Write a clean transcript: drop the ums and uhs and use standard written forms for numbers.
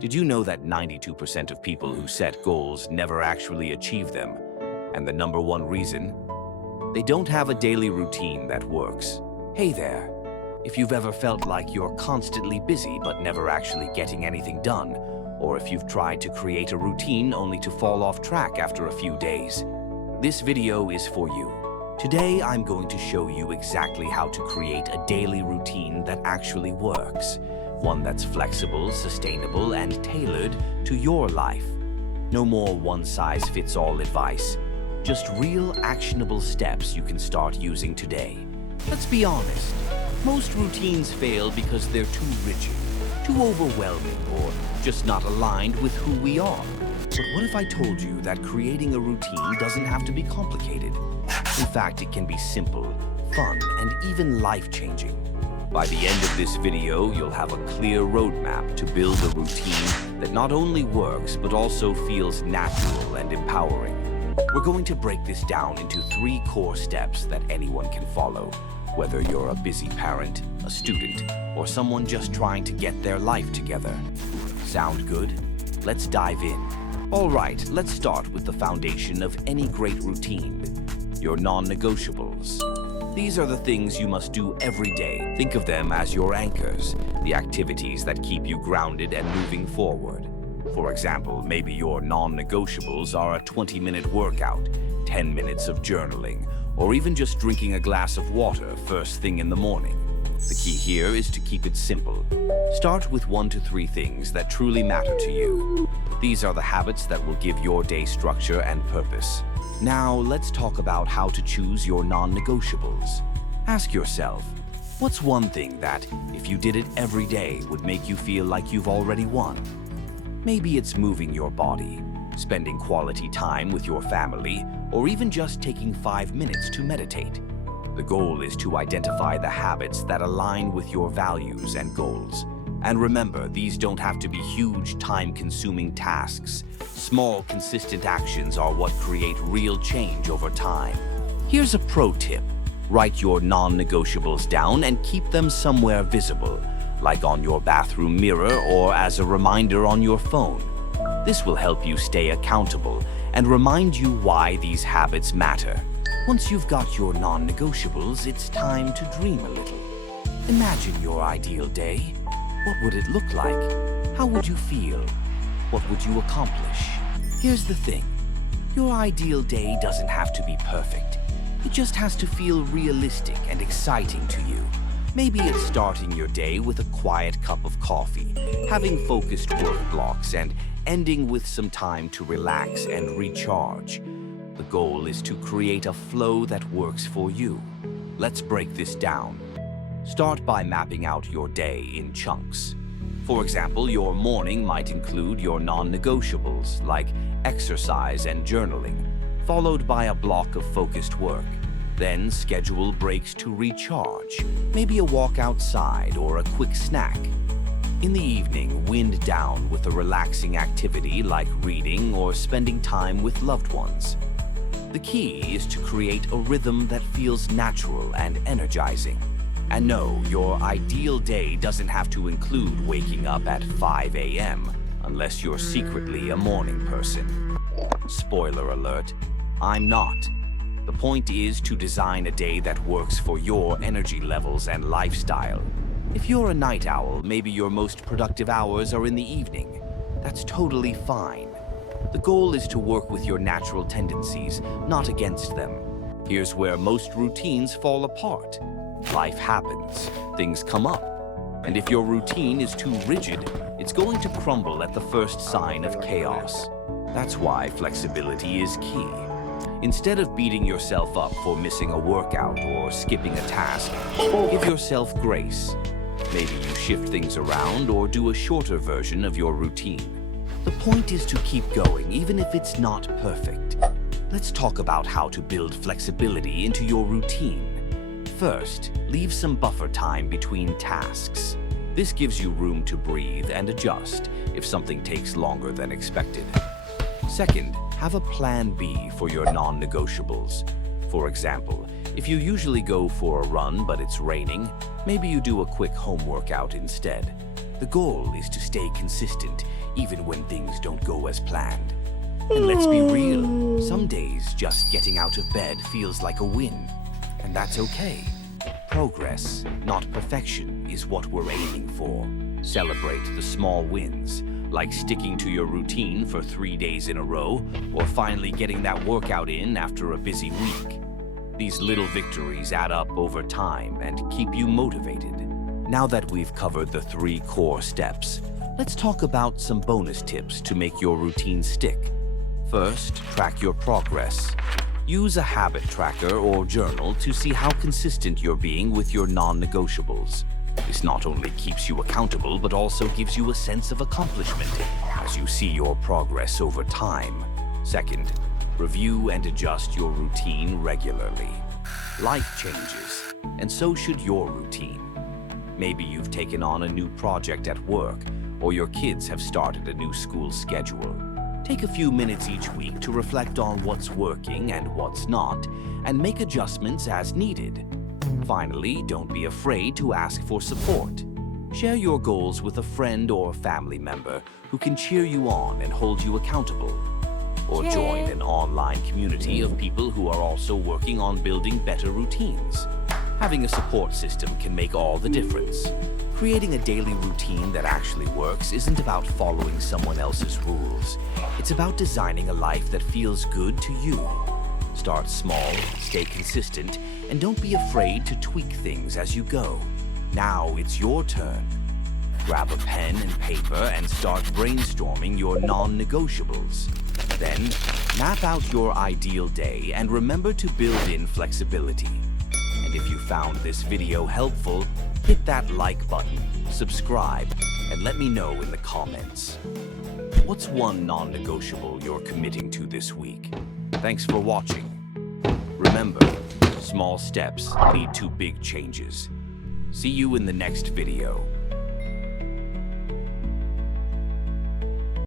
Did you know that 92% of people who set goals never actually achieve them? And the number one reason? They don't have a daily routine that works. Hey there! If you've ever felt like you're constantly busy but never actually getting anything done, or if you've tried to create a routine only to fall off track after a few days, this video is for you. Today, I'm going to show you exactly how to create a daily routine that actually works. One that's flexible, sustainable, and tailored to your life. No more one-size-fits-all advice. Just real, actionable steps you can start using today. Let's be honest. Most routines fail because they're too rigid, too overwhelming, or just not aligned with who we are. But what if I told you that creating a routine doesn't have to be complicated? In fact, it can be simple, fun, and even life-changing. By the end of this video, you'll have a clear roadmap to build a routine that not only works, but also feels natural and empowering. We're going to break this down into 3 core steps that anyone can follow, whether you're a busy parent, a student, or someone just trying to get their life together. Sound good? Let's dive in. All right, let's start with the foundation of any great routine, your non-negotiables. These are the things you must do every day. Think of them as your anchors, the activities that keep you grounded and moving forward. For example, maybe your non-negotiables are a 20-minute workout, 10 minutes of journaling, or even just drinking a glass of water first thing in the morning. The key here is to keep it simple. Start with 1 to 3 things that truly matter to you. These are the habits that will give your day structure and purpose. Now, let's talk about how to choose your non-negotiables. Ask yourself, what's one thing that, if you did it every day, would make you feel like you've already won? Maybe it's moving your body, spending quality time with your family, or even just taking 5 minutes to meditate. The goal is to identify the habits that align with your values and goals. And remember, these don't have to be huge, time-consuming tasks. Small, consistent actions are what create real change over time. Here's a pro tip. Write your non-negotiables down and keep them somewhere visible, like on your bathroom mirror or as a reminder on your phone. This will help you stay accountable and remind you why these habits matter. Once you've got your non-negotiables, it's time to dream a little. Imagine your ideal day. What would it look like? How would you feel? What would you accomplish? Here's the thing. Your ideal day doesn't have to be perfect. It just has to feel realistic and exciting to you. Maybe it's starting your day with a quiet cup of coffee, having focused work blocks, and ending with some time to relax and recharge. The goal is to create a flow that works for you. Let's break this down. Start by mapping out your day in chunks. For example, your morning might include your non-negotiables, like exercise and journaling, followed by a block of focused work. Then schedule breaks to recharge, maybe a walk outside or a quick snack. In the evening, wind down with a relaxing activity like reading or spending time with loved ones. The key is to create a rhythm that feels natural and energizing. And no, your ideal day doesn't have to include waking up at 5 a.m. unless you're secretly a morning person. Spoiler alert, I'm not. The point is to design a day that works for your energy levels and lifestyle. If you're a night owl, maybe your most productive hours are in the evening. That's totally fine. The goal is to work with your natural tendencies, not against them. Here's where most routines fall apart. Life happens, things come up. And if your routine is too rigid, it's going to crumble at the first sign of chaos. That's why flexibility is key. Instead of beating yourself up for missing a workout or skipping a task, give yourself grace. Maybe you shift things around or do a shorter version of your routine. The point is to keep going, even if it's not perfect. Let's talk about how to build flexibility into your routine. First, leave some buffer time between tasks. This gives you room to breathe and adjust if something takes longer than expected. Second, have a plan B for your non-negotiables. For example, if you usually go for a run but it's raining, maybe you do a quick home workout instead. The goal is to stay consistent even when things don't go as planned. And let's be real, some days just getting out of bed feels like a win, and that's okay. Progress, not perfection, is what we're aiming for. Celebrate the small wins, like sticking to your routine for 3 days in a row, or finally getting that workout in after a busy week. These little victories add up over time and keep you motivated. Now that we've covered the 3 core steps, let's talk about some bonus tips to make your routine stick. First, track your progress. Use a habit tracker or journal to see how consistent you're being with your non-negotiables. This not only keeps you accountable, but also gives you a sense of accomplishment as you see your progress over time. Second, review and adjust your routine regularly. Life changes, and so should your routine. Maybe you've taken on a new project at work, or your kids have started a new school schedule. Take a few minutes each week to reflect on what's working and what's not, and make adjustments as needed. Finally, don't be afraid to ask for support. Share your goals with a friend or family member who can cheer you on and hold you accountable. Or join an online community of people who are also working on building better routines. Having a support system can make all the difference. Creating a daily routine that actually works isn't about following someone else's rules. It's about designing a life that feels good to you. Start small, stay consistent, and don't be afraid to tweak things as you go. Now it's your turn. Grab a pen and paper and start brainstorming your non-negotiables. Then, map out your ideal day and remember to build in flexibility. And if you found this video helpful, hit that like button, subscribe, and let me know in the comments. What's one non-negotiable you're committing to this week? Thanks for watching. Remember, small steps lead to big changes. See you in the next video.